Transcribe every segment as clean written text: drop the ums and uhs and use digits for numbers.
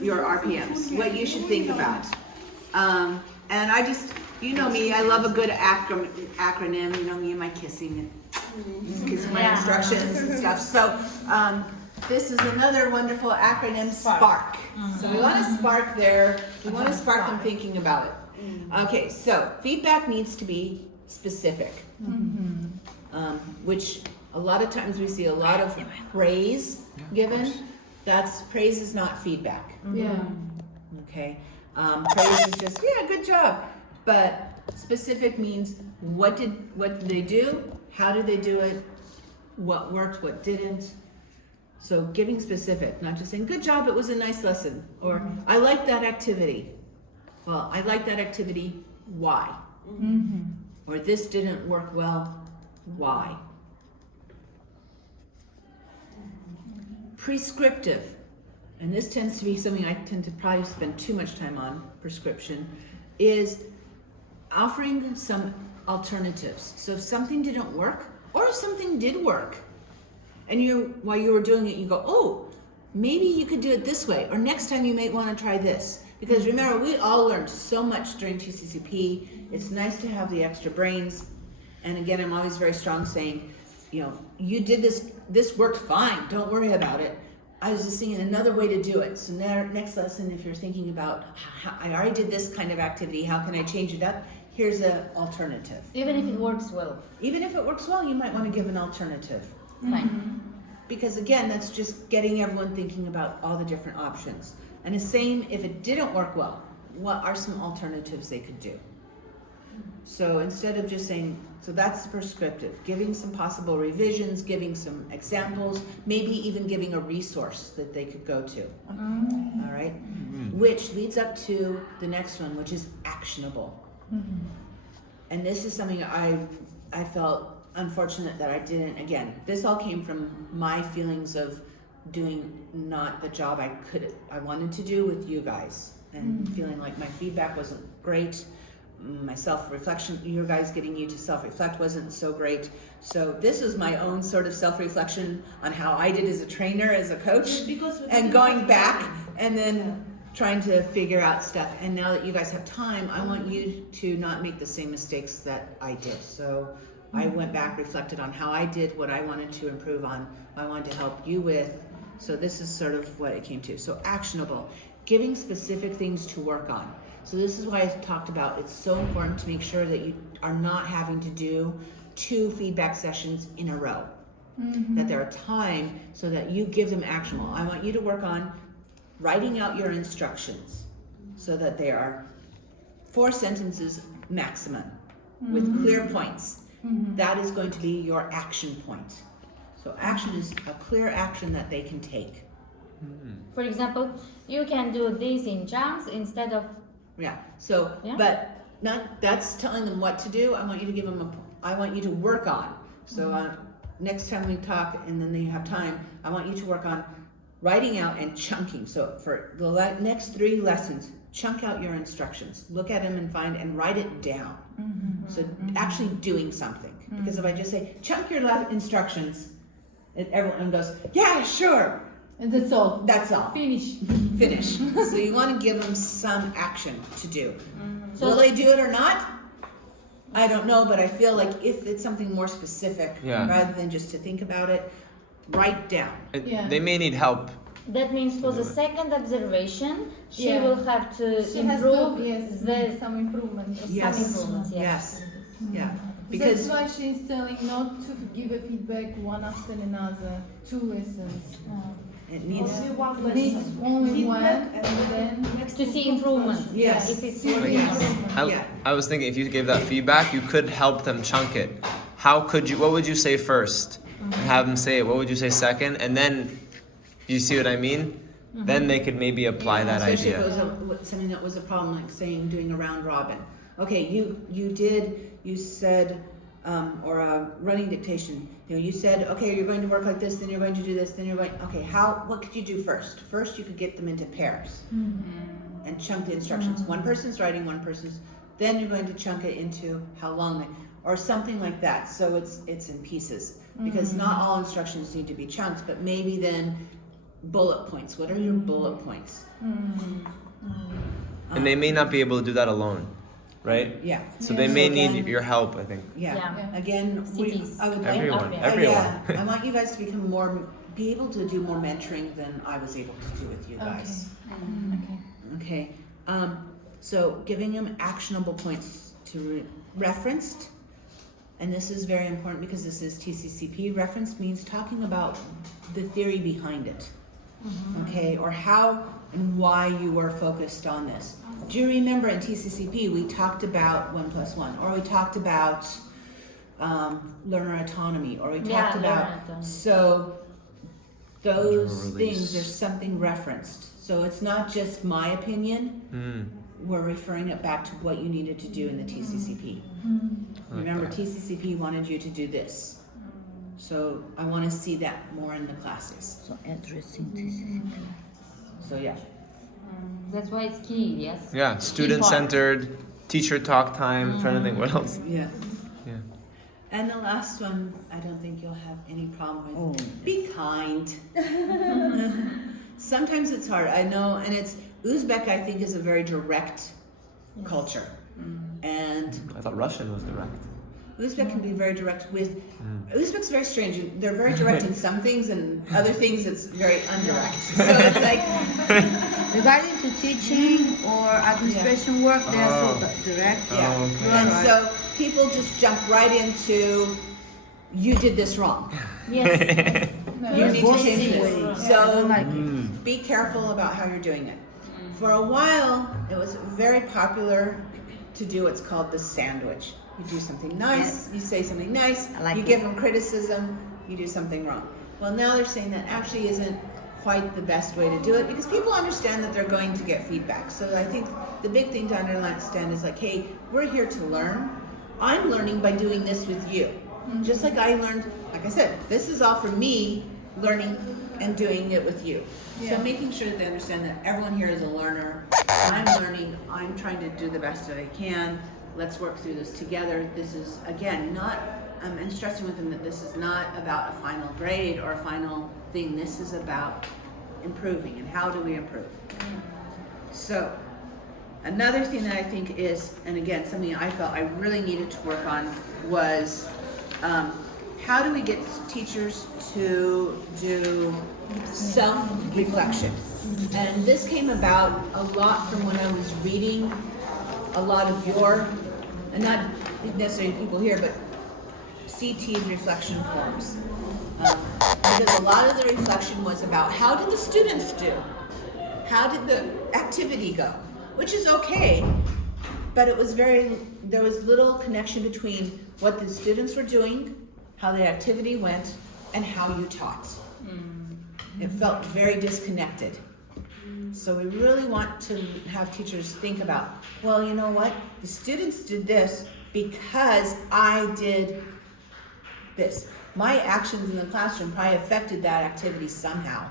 your RPMs, what you should think about. And I just, you know me, I love a good acronym, you know me and my kissing my instructions and stuff. So this is another wonderful acronym, SPARK. So we want to spark we want to spark them thinking about it. Okay, so feedback needs to be specific, which a lot of times we see a lot of praise given. Praise is not feedback. Yeah. Okay, praise is just, yeah, good job. But specific means what did they do? How did they do it? What worked? What didn't? So giving specific, not just saying, good job, it was a nice lesson. Or I like that activity. Well, I like that activity, why? Or this didn't work well, why? Prescriptive, and this tends to be something I tend to probably spend too much time on, prescription, is offering some alternatives. So if something didn't work, or if something did work, and while you were doing it, you go, oh, maybe you could do it this way, or next time you might want to try this. Because remember, we all learned so much during TCCP. It's nice to have the extra brains. And again, I'm always very strong saying, you know, you did this worked fine, don't worry about it. I was just thinking another way to do it. So next lesson, if you're thinking about, I already did this kind of activity, how can I change it up? Here's an alternative. Even if it works well. Even if it works well, you might want to give an alternative. Fine. Because again, that's just getting everyone thinking about all the different options. And the same, if it didn't work well, what are some alternatives they could do? So instead of just saying, so that's prescriptive, giving some possible revisions, giving some examples, maybe even giving a resource that they could go to. All right? Which leads up to the next one, which is actionable. And this is something I felt unfortunate that I didn't. Again, this all came from my feelings of doing not the job I wanted to do with you guys, and feeling like my feedback wasn't great. My self-reflection, you guys getting you to self-reflect wasn't so great. So this is my own sort of self-reflection on how I did as a trainer, as a coach, and going back and then trying to figure out stuff. And now that you guys have time, I want you to not make the same mistakes that I did. So I went back, reflected on how I did what I wanted to improve on, what I wanted to help you with. So this is sort of what it came to. So actionable, giving specific things to work on. So this is why I talked about it's so important to make sure that you are not having to do 2 feedback sessions in a row. That there are time so that you give them actionable. I want you to work on writing out your instructions so that they are 4 sentences maximum with clear points. That is going to be your action point. So action is a clear action that they can take. For example, you can do this in chunks instead of. So, but that's telling them what to do. I want you to give them I want you to work on. So next time we talk and then they have time, I want you to work on writing out and chunking. So for the next 3 lessons, chunk out your instructions. Look at them and write it down. So actually doing something. Because if I just say, chunk your instructions, everyone goes, yeah, sure. And that's all. That's all. Finish. So you want to give them some action to do. Will they do it or not? I don't know, but I feel like if it's something more specific, rather than just to think about it, write down. They may need help. That means for the second observation, she will have to improve. Some improvement. Yes. Yeah. Because that's why she's telling not to give a feedback one after another, 2 lessons. it needs only one, and then to see improvement. Yes. If it's I was thinking if you gave that feedback, you could help them chunk it. What would you say first? And have them say it. What would you say second? And then, you see what I mean? Then they could maybe apply that especially idea. if it was something that was a problem, like saying doing a round robin. Okay, you said, or a running dictation. You said, okay, you're going to work like this, then you're going to do this, then you're going. Okay, what could you do first? First, you could get them into pairs and chunk the instructions. One person's writing, one person's. Then you're going to chunk it into how long, or something like that. So it's in pieces because not all instructions need to be chunked, but maybe then bullet points. What are your bullet points? And they may not be able to do that alone, right? Yeah. So they may again, need your help, I think. Yeah. Yeah. Again, Cities. I would like Everyone. Yeah. Everyone. I want you guys to be able to do more mentoring than I was able to do with you guys. Okay. So giving them actionable points to referenced, and this is very important because this is TCCP. Referenced means talking about the theory behind it, okay, or how and why you were focused on this. Do you remember in TCCP we talked about 1+1, or we talked about learner autonomy, or we talked about so those things. There's something referenced, so it's not just my opinion. We're referring it back to what you needed to do in the TCCP. Remember, TCCP wanted you to do this. So I want to see that more in the classes. So addressing TCCP. So yeah. That's why it's key, yes? Yeah, student-centered, teacher talk time. I'm trying to think what else. Yeah. Yeah. And the last one, I don't think you'll have any problem with. Oh. Be kind. Sometimes it's hard, I know, and it's Uzbek. I think is a very direct culture, and I thought Russian was direct. Uzbek can be very direct with. Uzbek's very strange. They're very direct in some things, and other things it's very indirect. So it's like Regarding to teaching or administration work, they're so direct. yeah. Oh, okay. And Right. so people just jump right into, you did this wrong. Yes. You need to change Bossy this. way. I So don't like it. be careful about how you're doing it. For a while, it was very popular to do what's called the sandwich. You do something nice, you say something nice, I like you it. give them criticism, you do something wrong. Well, now they're saying that actually isn't quite the best way to do it because people understand that they're going to get feedback. So I think the big thing to understand is like, hey, we're here to learn. I'm learning by doing this with you. Just like I learned, like I said, this is all for me learning and doing it with you. Yeah. So making sure that they understand that everyone here is a learner. I'm learning, I'm trying to do the best that I can. Let's work through this together. This is, again, not, and stressing with them that this is not about a final grade or a final thing. This is about improving and how do we improve. So another thing that I think is, and again, something I felt I really needed to work on was how do we get teachers to do self-reflection? And this came about a lot from when I was reading a lot of your, and not necessarily people here, but CT's reflection forms. Because a lot of the reflection was about how did the students do? How did the activity go? Which is okay, but it was there was little connection between what the students were doing, how the activity went, and how you taught. It felt very disconnected. So we really want to have teachers think about, well, you know what? The students did this because I did this. My actions in the classroom probably affected that activity somehow.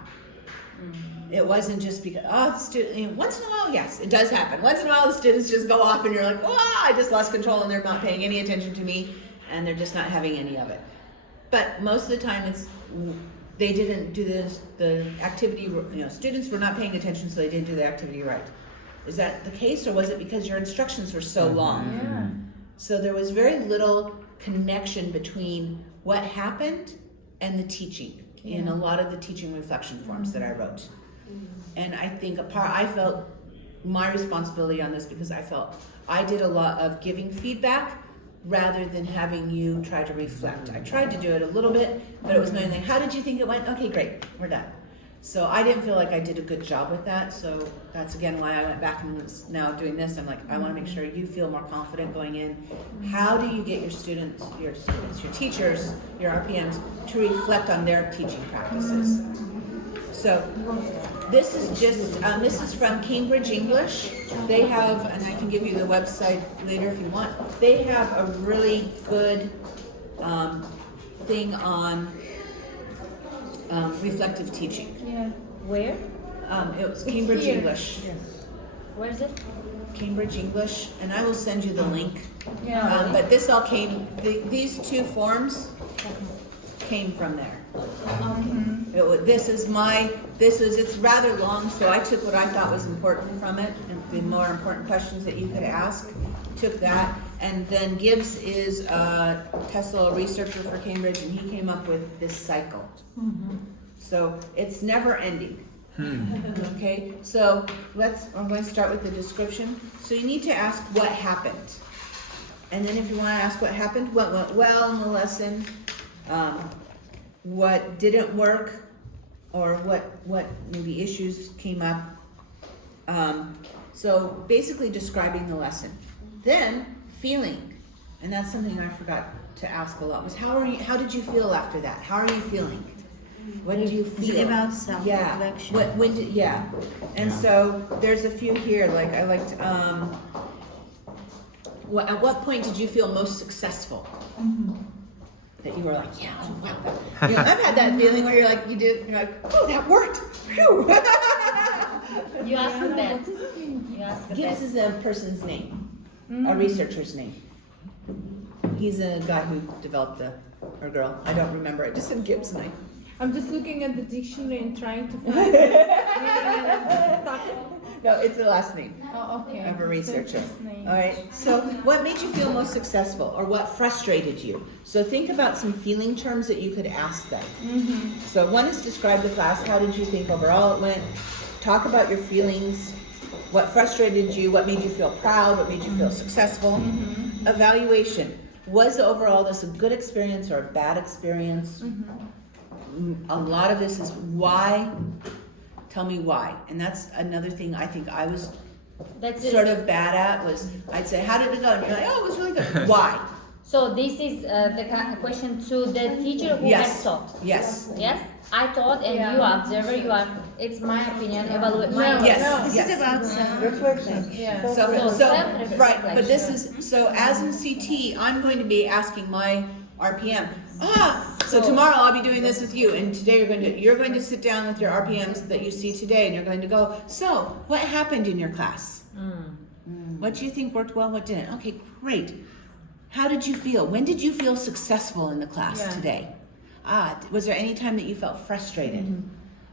It wasn't just because, the student, once in a while, yes, it does happen. Once in a while, the students just go off and you're like, I just lost control and they're not paying any attention to me and they're just not having any of it. But most of the time, they didn't do the activity, students were not paying attention, so they didn't do the activity right. Is that the case, or was it because your instructions were so long? Yeah. So there was very little connection between what happened and the teaching in a lot of the teaching reflection forms that I wrote. And I think I felt my responsibility on this because I felt I did a lot of giving feedback rather than having you try to reflect. I tried to do it a little bit, but it was knowing like, how did you think it went? Okay, great, we're done. So I didn't feel like I did a good job with that. So that's again why I went back and was now doing this. I'm like, I want to make sure you feel more confident going in. How do you get your teachers, your RPMs to reflect on their teaching practices? So this is just, this is from Cambridge English. They have, and I can give you the website later if you want, they have a really good thing on reflective teaching. Yeah. Where? It was Cambridge here. English. Where is it? Cambridge English, and I will send you the link. Yeah. But this all came, these two forms came from there. Okay. It It's rather long, so I took what I thought was important from it, and the more important questions that you could ask, took that. And then Gibbs is a Tesla researcher for Cambridge, and he came up with this cycle. So it's never ending. Okay, so I'm going to start with the description. So you need to ask what happened. And then if you want to ask what happened, what went well in the lesson, what didn't work, or what maybe issues came up. So basically describing the lesson. Then feeling, and that's something I forgot to ask a lot, was how did you feel after that? How are you feeling? What do you feel? Is it about self-reflection? Yeah. And so there's a few here, like I liked, at what point did you feel most successful? That you were like, yeah, oh wow. I've had that feeling where you're like, oh, that worked. Phew. You asked Briana, that. what does it mean? You asked Gibbs that. is a person's name, a researcher's name. He's a guy who developed or girl, I don't remember, it just said Gibbs' name. I'm just looking at the dictionary and trying to find it. No, it's the last name Oh, okay. of a researcher. First name. All right, so what made you feel most successful, or what frustrated you? So think about some feeling terms that you could ask them. So one is describe the class, how did you think overall it went? Talk about your feelings, what frustrated you, what made you feel proud, what made you feel successful. Evaluation, was overall this a good experience or a bad experience? A lot of this is why, tell me why. And that's another thing I think I was That's it. sort of bad at, was I'd say, how did it go? And you're like, oh, it was really good. Why? So this is the question to the teacher who Yes. has taught. Yes. Yes, I taught, and Yeah. you observer. You are. It's my opinion. Evaluate my. No, Yes. no. This Yes. is about self-reflection. Yeah. So, self-reflection. right, but this is, so as in CT, I'm going to be asking my RPM, so tomorrow I'll be doing this with you, and today you're going to sit down with your RPMs that you see today, and you're going to go, so, what happened in your class? What do you think worked well, what didn't? Okay, great. How did you feel? When did you feel successful in the class Yeah. today? Was there any time that you felt frustrated?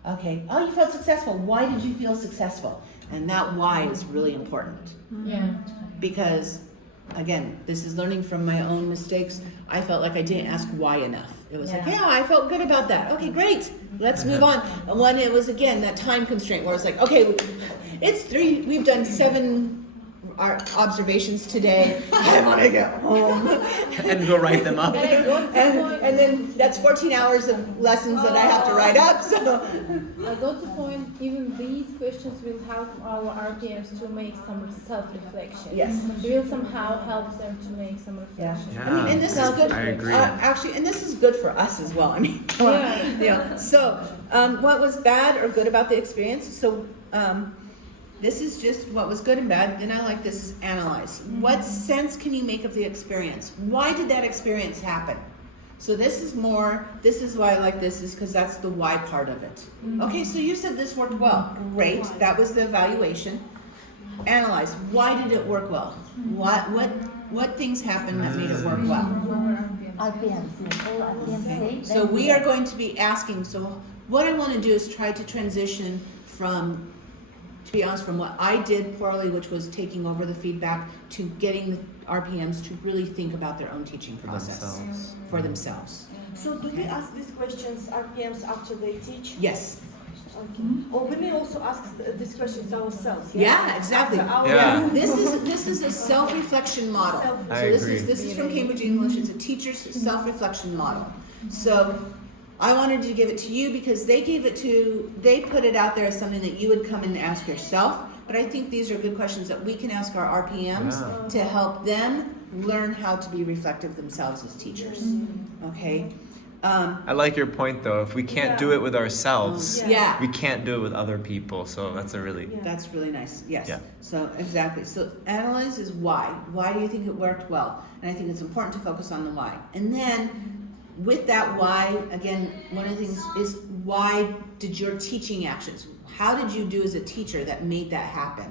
Okay, oh, you felt successful. Why did you feel successful? And that why is really important. Yeah. Because, again, this is learning from my own mistakes. I felt like I didn't ask why enough. It was like, Yeah. yeah, I felt good about that. Okay, great. Let's move on. And when it was, again, that time constraint where it's like, okay, it's 3, we've done 7 observations today. I want to get home. And go write them up. And I got to the point. And then that's 14 hours of lessons that I have to write up. So, I got to point, even these questions will help our RPMs to make some self-reflection. Yes. It will somehow help them to make some reflection. Yeah. I mean, and this is good. I agree. Actually, and this is good for us as well. I mean, Yeah. yeah. So, what was bad or good about the experience? So, this is just what was good and bad. Then I like this is analyze. What sense can you make of the experience? Why did that experience happen? So this is why I like this, is because that's the why part of it. Okay, so you said this worked well. Great, that was the evaluation. Analyze, why did it work well? What things happened that made it work well? So we are going to be asking, so what I want to do is try to transition from, to be honest, from what I did poorly, which was taking over the feedback, to getting the RPMs to really think about their own teaching process for themselves. So do we ask these questions RPMs after they teach? Yes. Okay. Or we may also ask these questions ourselves. Yeah, exactly. After our Yeah. This is a self-reflection model. I So agree. this is from Cambridge English. It's a teacher's self-reflection model. So I wanted to give it to you because they put it out there as something that you would come and ask yourself. But I think these are good questions that we can ask our RPMs to help them learn how to be reflective themselves as teachers. Okay? I like your point though. If we can't do it with ourselves, Yeah. we can't do it with other people. So that's a really That's really nice. Yes. Yeah. So exactly. So analyze is why. Why do you think it worked well? And I think it's important to focus on the why. And then with that why, again, one of the things is, why did your teaching actions, how did you do as a teacher that made that happen?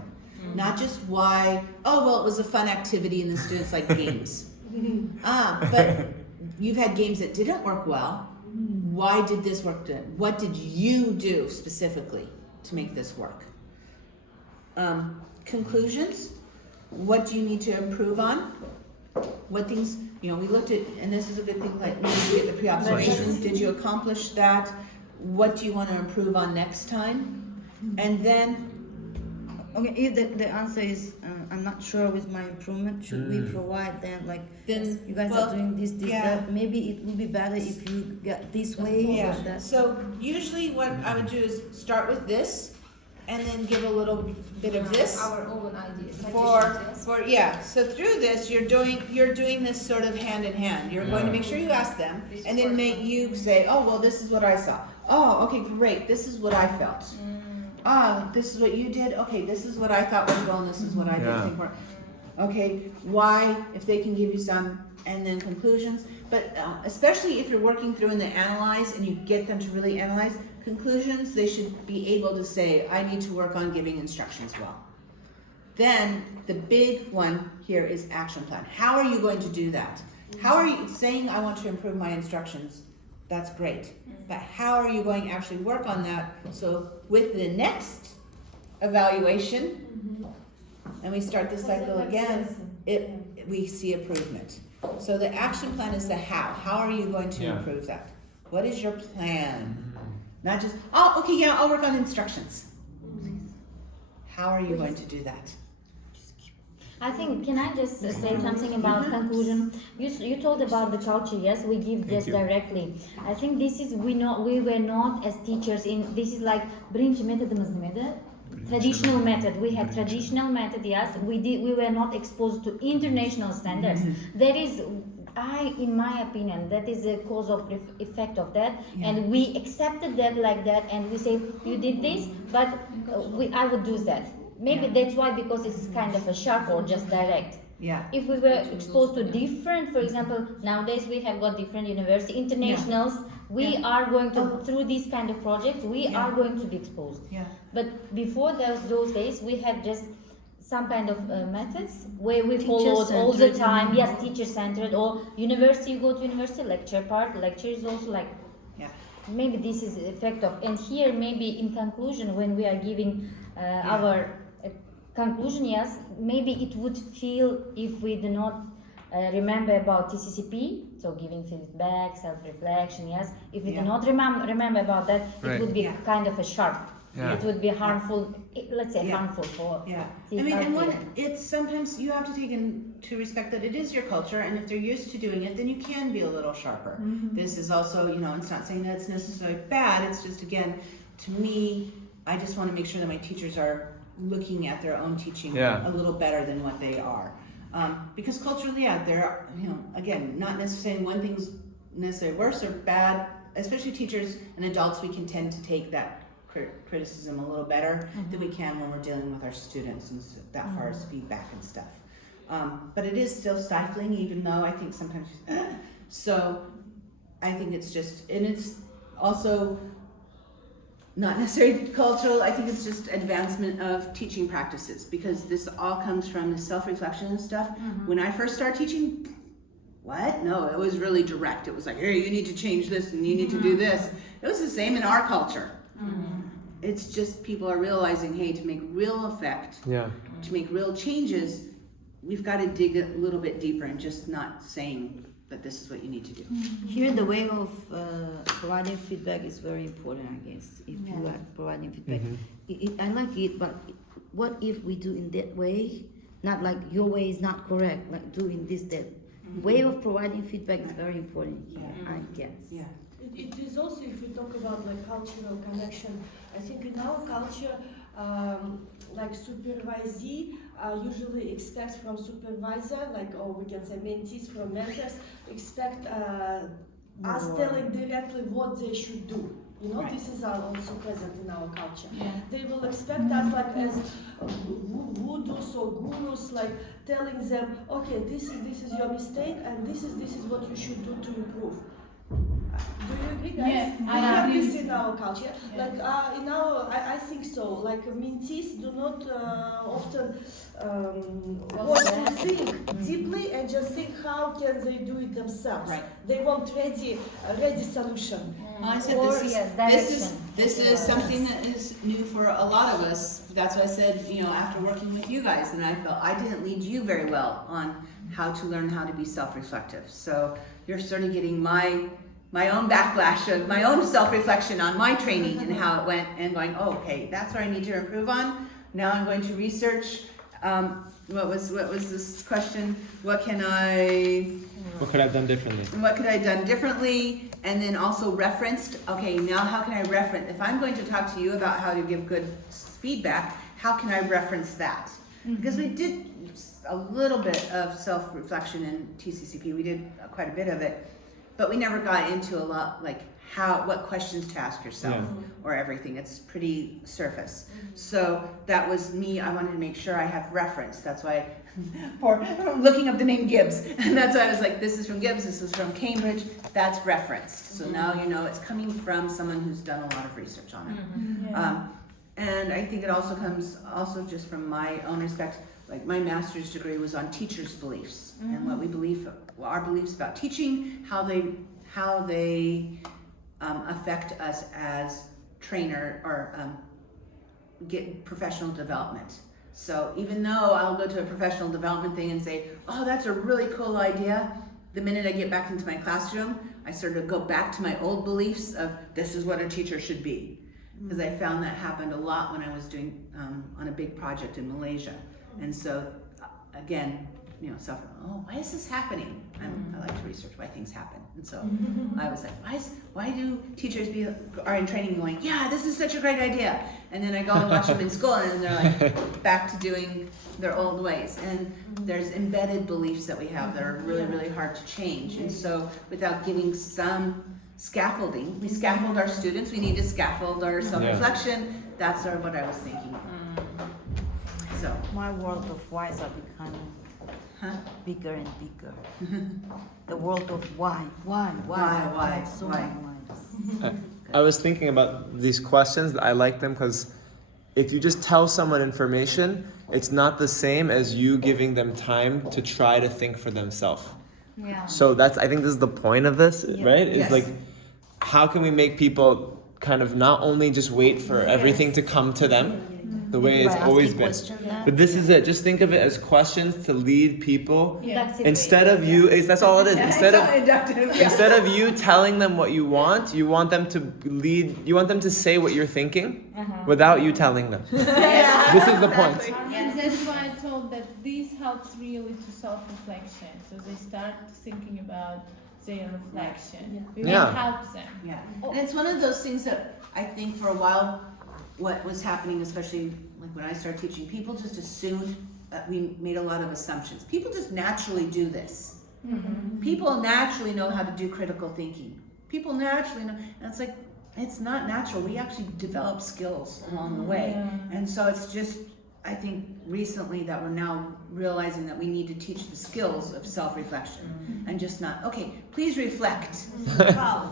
Not just why, oh, well, it was a fun activity and the students like games. But you've had games that didn't work well. why did this work? What did you do specifically to make this work? Conclusions. What do you need to improve on? What things, we looked at, and this is a good thing, like maybe you get the pre-observation. Did you accomplish that? What do you want to improve on next time? And then, Okay, if the answer is I'm not sure with my improvement, should we provide them Then, you guys well, are doing this, yeah. that? Maybe it would be better if you get this way or that. So usually what I would do is start with this, and then give a little bit of this. Our own ideas. So through this, you're doing this sort of hand in hand. You're going to make sure you ask them, and then make you say, oh, well, this is what I saw. Oh, okay, great. This is what I felt. This is what you did. Okay, this is what I thought was well, and this is what I didn't think worked. Okay, why? If they can give you some, and then conclusions. But especially if you're working through in the analyze, and you get them to really analyze conclusions, they should be able to say, I need to work on giving instructions well. Then the big one here is action plan. How are you going to do that? How are you saying I want to improve my instructions? That's great. But how are you going to actually work on that? So with the next evaluation, and we start the cycle again, we see improvement. So the action plan is the how. How are you going to improve that? What is your plan? Not just, oh, okay, yeah, I'll work on instructions. How are you going to do that? I think, can I just say something about conclusion? You told about the culture, yes, we give this directly. I think this is, we were not as teachers in, this is like birinci metodumuz neydi? Traditional method. We had traditional method, yes. We were not exposed to international standards. That is, in my opinion, that is a cause of effect of that, and we accepted that like that, and we say you did this, but I would do that. Maybe that's why, because it's kind of a sharp or just direct. Yeah. If we were exposed to different, for example, nowadays we have got different university internationals. We are going to through these kind of projects. We are going to be exposed. Yeah. But before those days, we had just some kind of methods where we followed all the time. Yes, teacher centered, or university. You go to university lecture part. Lecture is also like. Maybe this is the effect of, and here maybe in conclusion when we are giving our conclusion, yes, maybe it would feel if we do not remember about TCCP, so giving feedback, self-reflection, yes. If we do not remember about that, it would be kind of a sharp. It would be harmful, let's say harmful for I mean, and it's sometimes you have to take into respect that it is your culture, and if they're used to doing it, then you can be a little sharper. This is also, it's not saying that it's necessarily bad, it's just, again, to me, I just want to make sure that my teachers are looking at their own teaching a little better than what they are. Because culturally, they're, again, not necessarily one thing's necessarily worse or bad, especially teachers and adults, we can tend to take that criticism a little better than we can when we're dealing with our students and that far as feedback and stuff. But it is still stifling, even though I think sometimes, so I think it's just, and it's also not necessarily cultural, I think it's just advancement of teaching practices, because this all comes from the self-reflection and stuff. When I first started teaching, what? No, it was really direct. It was like, hey, you need to change this and you need to do this. It was the same in our culture. It's just people are realizing, hey, to make real effect, to make real changes, we've got to dig a little bit deeper and just not saying that this is what you need to do. Here, the way of providing feedback is very important, I guess. If you are providing feedback, I like it, but what if we do in that way? Not like your way is not correct, like doing this, that. Way of providing feedback is very important here, I guess. Yeah. It is also, if we talk about like cultural connection, I think in our culture, like supervisee usually expects from supervisor, like, or we can say mentees from mentors, expect us telling directly what they should do. This is also present in our culture. They will expect us like as voodoos or gurus, like telling them, okay, this is your mistake, and this is what you should do to improve. Do you agree, guys? Yes, We I have agree. this in our culture. Like in our, I think so. Like mentees do not often want to think deeply and just think how can they do it themselves. Right. They want ready solution. I said Or, this is yes, this is direction. something that is new for a lot of us. That's why I said, you know, after working with you guys, and I felt I didn't lead you very well on how to learn how to be self-reflective. So you're sort of getting my own backlash of my own self-reflection on my training and how it went, and going, oh, okay, that's where I need to improve on. Now I'm going to research. What was this question? What could I have done differently? And then also referenced, okay, now how can I reference, if I'm going to talk to you about how to give good feedback, how can I reference that? Because we did a little bit of self-reflection in TCCP, we did quite a bit of it, but we never got into a lot, like what questions to ask yourself or everything. It's pretty surface. So that was me, I wanted to make sure I have reference. That's why, for looking up the name Gibbs. And that's why I was like, this is from Gibbs, this is from Cambridge, that's referenced. So now you know it's coming from someone who's done a lot of research on it. And I think it also comes also just from my own respect, like my master's degree was on teachers' beliefs and what we believe, our beliefs about teaching, how they affect us as trainer or get professional development. So even though I'll go to a professional development thing and say, oh, that's a really cool idea, the minute I get back into my classroom, I sort of go back to my old beliefs of this is what a teacher should be. Because I found that happened a lot when I was doing on a big project in Malaysia. And so again, you know, why is this happening? I like to research why things happen. And so I was like, why do teachers are in training going, yeah, this is such a great idea. And then I go and watch them in school and they're like back to doing their old ways. And there's embedded beliefs that we have that are really, really hard to change. And so without giving some scaffolding, we scaffold our students, we need to scaffold our self-reflection. That's sort of what I was thinking. So My world of whys are becoming bigger and bigger. The world of why. So many whys. I was thinking about these questions. I like them because if you just tell someone information, it's not the same as you giving them time to try to think for themselves. Yeah. So I think this is the point of this, right? Is Yes. like, how can we make people kind of not only just wait for everything to come to them, the way it's always been. But this is it. Just think of it as questions to lead people. Instead of you, that's all it is. Instead of you telling them what you want them to lead. You want them to say what you're thinking without you telling them. This is the point. And that's why I told that this helps really to self-reflection. So they start thinking about their reflection. We will help them. Yeah, and it's one of those things that I think for a while, what was happening, especially like when I started teaching, people just assumed that we made a lot of assumptions. People just naturally do this. People naturally know how to do critical thinking. People naturally know, and it's like, it's not natural. We actually develop skills along the way. And so it's just, I think recently that we're now realizing that we need to teach the skills of self-reflection and just not, okay, please reflect. Yeah.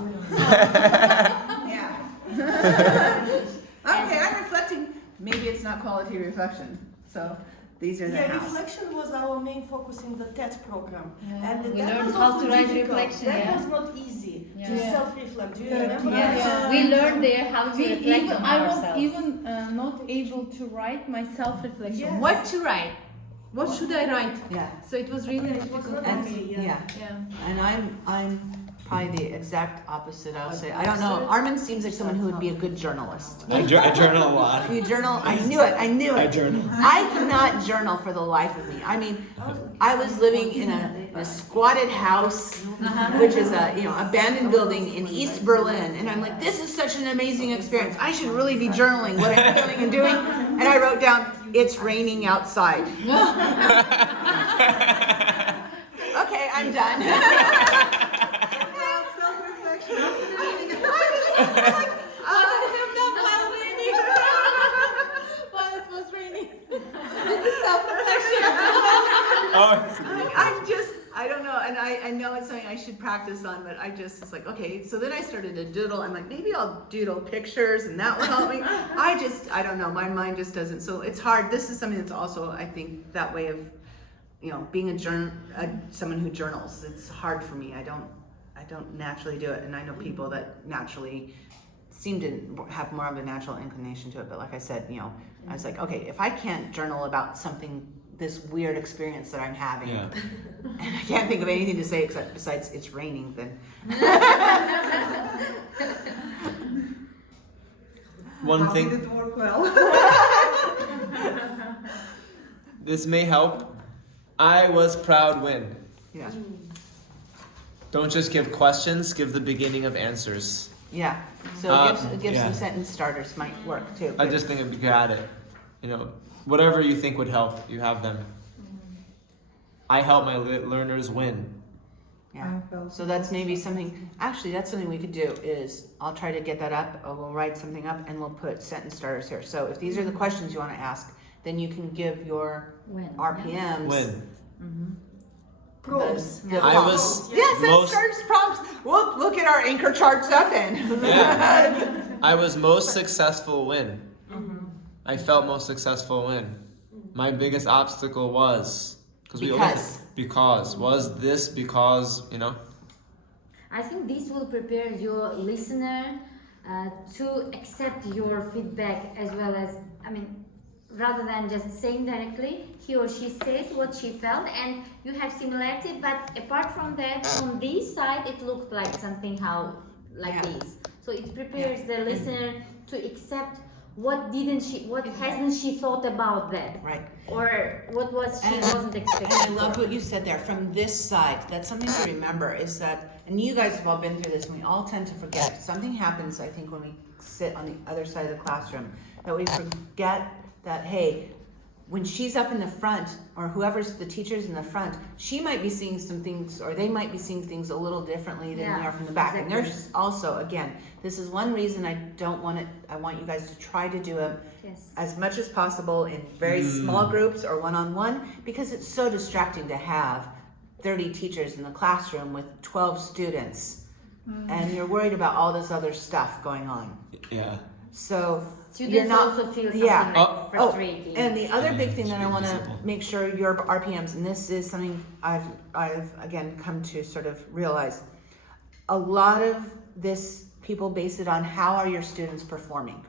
Okay, I'm reflecting. Maybe it's not quality reflection. So these are the hows. Reflection was our main focus in the TED program. And We that learned was how also to write difficult. reflection, That was not easy to self-reflect. Do you remember? Yes. We learned there how to reflect on I was ourselves. even not able to write my self-reflection. Yes. What to write? What should I write? Yeah. So it was really difficult. And, easy, yeah. Yeah. And I'm probably the exact opposite. I would say, I don't know. Armin seems like someone who would be a good journalist. I journal a lot. You journal? I knew it. I journal. I could not journal for the life of me. I mean, I was living in a squatted house, which is a abandoned building in East Berlin, and I'm like, this is such an amazing experience. I should really be journaling what I'm feeling and doing. And I wrote down, it's raining outside. Okay, I'm done. While it was raining. I don't know. and I know it's something I should practice on, but I just was like, okay. So then I started to doodle. I'm like, maybe I'll doodle pictures, and that will help me. I don't know. My mind just doesn't. So it's hard. This is something that's also, I think, that way of, being someone who journals. It's hard for me. I don't naturally do it, and I know people that naturally seem to have more of a natural inclination to it. But like I said, I was like, okay, if I can't journal about something, this weird experience that I'm having, and I can't think of anything to say besides it's raining, then. One How thing. did it work well? This may help. I was proud when. Yeah. Don't just give questions, give the beginning of answers. Yeah. So give yeah. some sentence starters might work too. I just think if you got it, whatever you think would help, you have them. I help my learners win. Yeah. So that's maybe something. Actually, that's something we could do. Is I'll try to get that up. Or we'll write something up and we'll put sentence starters here. So if these are the questions you want to ask, then you can give your When? RPMs. Win. Prompts. I was Yes, most- sentence starters prompts. We'll get our anchor charts up and. Yeah. I was most successful when. I felt most successful when. My biggest obstacle was because I think this will prepare your listener to accept your feedback as well as, rather than just saying directly, he or she says what she felt and you have similarity, but apart from that, on this side, it looked like something this. So it prepares the listener to accept what hasn't she thought about that, Right. or what she wasn't expecting. And I love what you said there. From this side, that's something to remember is that, and you guys have all been through this, and we all tend to forget. Something happens, I think, when we sit on the other side of the classroom, that we forget that, hey, when she's up in the front, or whoever's the teacher's in the front, she might be seeing some things, or they might be seeing things a little differently than we are from the back. Exactly. And there's also, again, this is one reason I don't want it. I want you guys to try to do it as much as possible in very small groups or one-on-one, because it's so distracting to have 30 teachers in the classroom with 12 students, and you're worried about all this other stuff going on. Yeah. So Students you're not, also feel something frustrating. and the other big thing that I it's want to simple. make sure your RPMs, and this is something I've again come to sort of realize, a lot of this people base it on how are your students performing.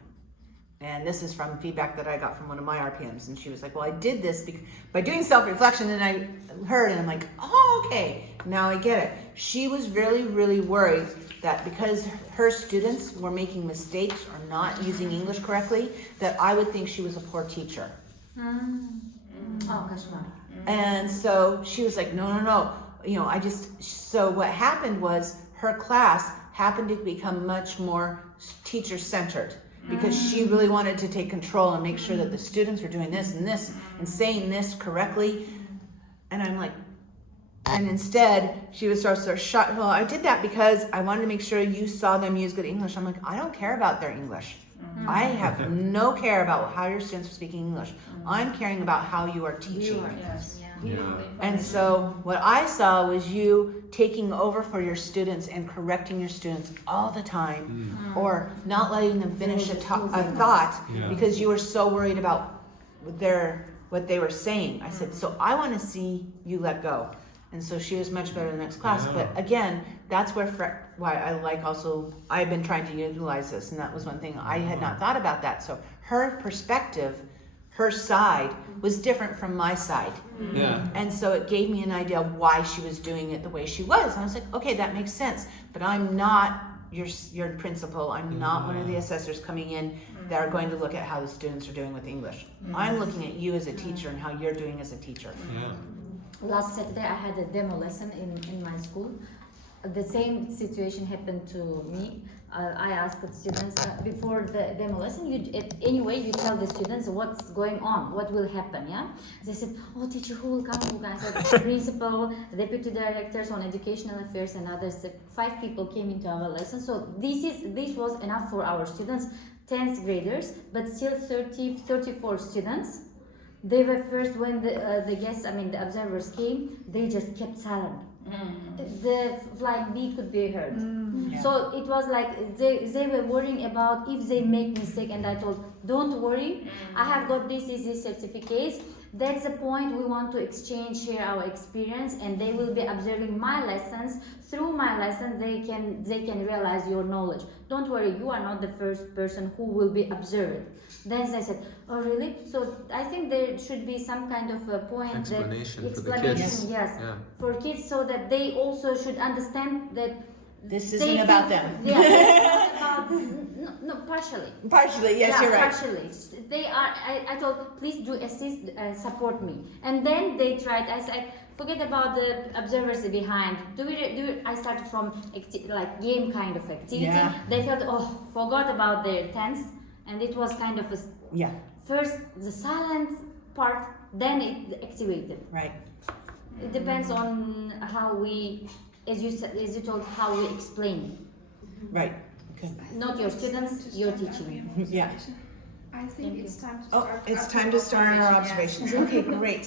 And this is from feedback that I got from one of my RPMs, and she was like, well, I did this by doing self-reflection, and I heard, and I'm like, oh, okay, now I get it. She was really, really worried that because her students were making mistakes or not using English correctly, that I would think she was a poor teacher. Oh, kashmar. And so she was like, no. So what happened was her class happened to become much more teacher-centered, because she really wanted to take control and make sure that the students were doing this and this and saying this correctly. And I'm like, and instead she was sort of shut. Well, I did that because I wanted to make sure you saw them use good English. I'm like, I don't care about their English. I have no care about how your students are speaking English. I'm caring about how you are teaching. And so what I saw was you taking over for your students and correcting your students all the time, or not letting them finish a thought because you were so worried about what they were saying. I said, so I want to see you let go. And so she was much better in the next class. But again, that's why I like also, I've been trying to utilize this, and that was one thing I had not thought about that. So her perspective, her side was different from my side. Yeah. And so it gave me an idea of why she was doing it the way she was. And I was like, okay, that makes sense. But I'm not your principal. I'm not one of the assessors coming in that are going to look at how the students are doing with English. I'm looking at you as a teacher and how you're doing as a teacher. Yeah. Last Saturday I had a demo lesson in my school. The same situation happened to me. I asked the students before the demo lesson, you tell the students what's going on, what will happen, yeah? They said, oh, teacher, who will come? I said, principal, deputy directors on educational affairs and others. 5 people came into our lesson. So this was enough for our students, 10th graders, but still 34 students. They were first when the guests, the observers came, they just kept silent. the flying bee could be heard. Yeah. So it was like they were worrying about if they make mistake, and I told, don't worry, I have got this certificates. That's the point. We want to exchange here our experience, and they will be observing my lessons. Through my lesson, they can realize your knowledge. Don't worry, you are not the first person who will be observed. Then they said, oh really? So I think there should be some kind of a point Explanation that for the kids. yes, Yeah. for kids, so that they also should understand that This they isn't about think- them. Yeah, it's about, no, partially. Partially, yes, Yeah, you're right. partially. They are. I told, please do assist, support me. And then they tried. I said, forget about the observers behind. I started from like game kind of activity. Yeah. They felt, forgot about their tense, and it was kind of a Yeah, first the silent part, then it activated. right. It depends on how we, as you told, how we explain. Right. Okay. Not your students, your teaching. Yeah. I think Thank it's time to Oh, start. it's time to start our observations. Okay, great.